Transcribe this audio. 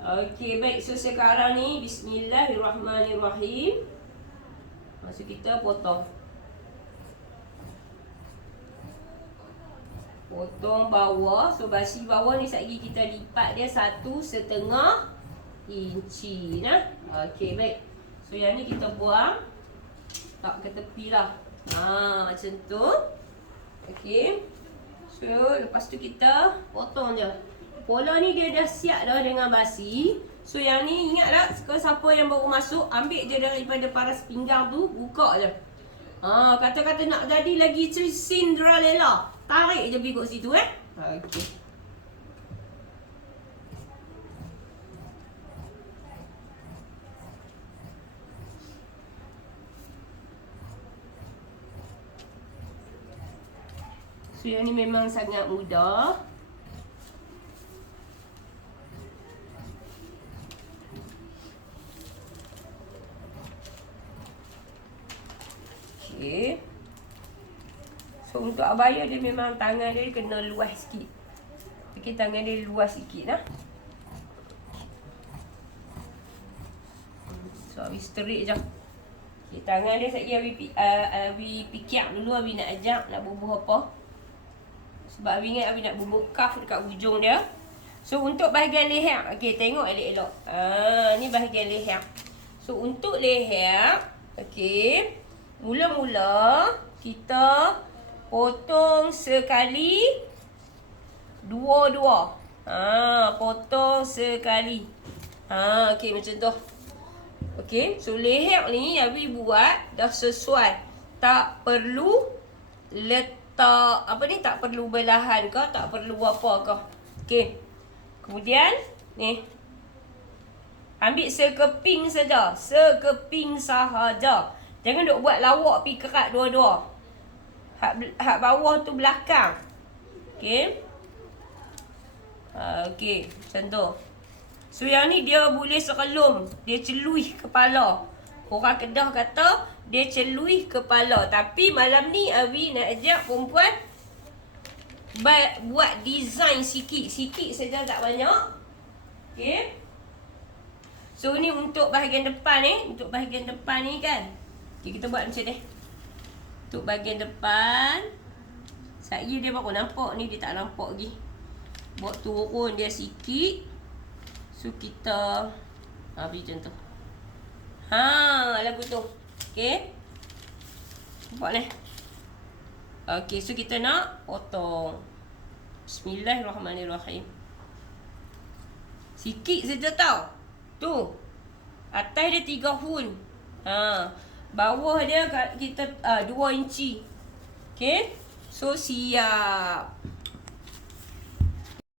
Okey, baik. So sekarang ni bismillahirrahmanirrahim. Masa kita potong. Potong bawah. So basi bawah ni lagi kita lipat dia satu setengah inci. Nah. Okey, baik. So yang ni kita buang. Tak ke tepi lah. Ha, macam tu. Okey. So lepas tu kita potong je. Pola ni dia dah siap dah dengan basi. So yang ni ingat tak kalau siapa yang baru masuk ambil je daripada paras pinggang tu buka je. Ha, kata-kata nak jadi lagi Cinderella. Tarik je pergi kat situ eh. Okey. So yang ni memang sangat mudah. Okey. So untuk abaya dia memang tangan dia kena luas sikit. Okey tangan dia luas sikit lah. So Abi straight je. Okay, tangan dia sekejap Abi, uh, Abi fikir dulu Abi nak ajak nak bubuh apa. Sebab Abi ingat Abi nak bubuh cuff dekat hujung dia. So untuk bahagian leher, okey tengok elok-elok. Ah ni bahagian leher. So untuk leher, okey. Mula-mula kita potong sekali dua-dua. Ha, potong sekali. Ha, okey macam tu. Okey, so leher ni Abi buat dah sesuai. Tak perlu letak apa ni tak perlu belahan ke, tak perlu apa ke. Okey. Kemudian ni ambil sekeping saja, sekeping sahaja. Jangan duk buat lawak pi kerat dua-dua. Hak hak bawah tu belakang. Okey. Ha, okey, macam tu. So yang ni dia boleh serelum, dia celui kepala. Orang Kedah kata dia celui kepala. Tapi malam ni Awi nak ajak perempuan buat design sikit. Sikit saja tak banyak. Okey. So ni untuk bahagian depan ni, untuk bahagian depan ni kan. Okey kita buat macam ni. Untuk bahagian depan Saya dia baru nampak ni dia tak nampak lagi. Buat turun dia sikit. So kita ha, macam tu. Ha, lagu tu. Okey. Nampak ni. Okey, so kita nak potong. Bismillahirrahmanirrahim. Sikit saja tau. Tu. Atas dia tiga hun. Ha. Bawah dia kita uh, dua inci. Okey. So siap.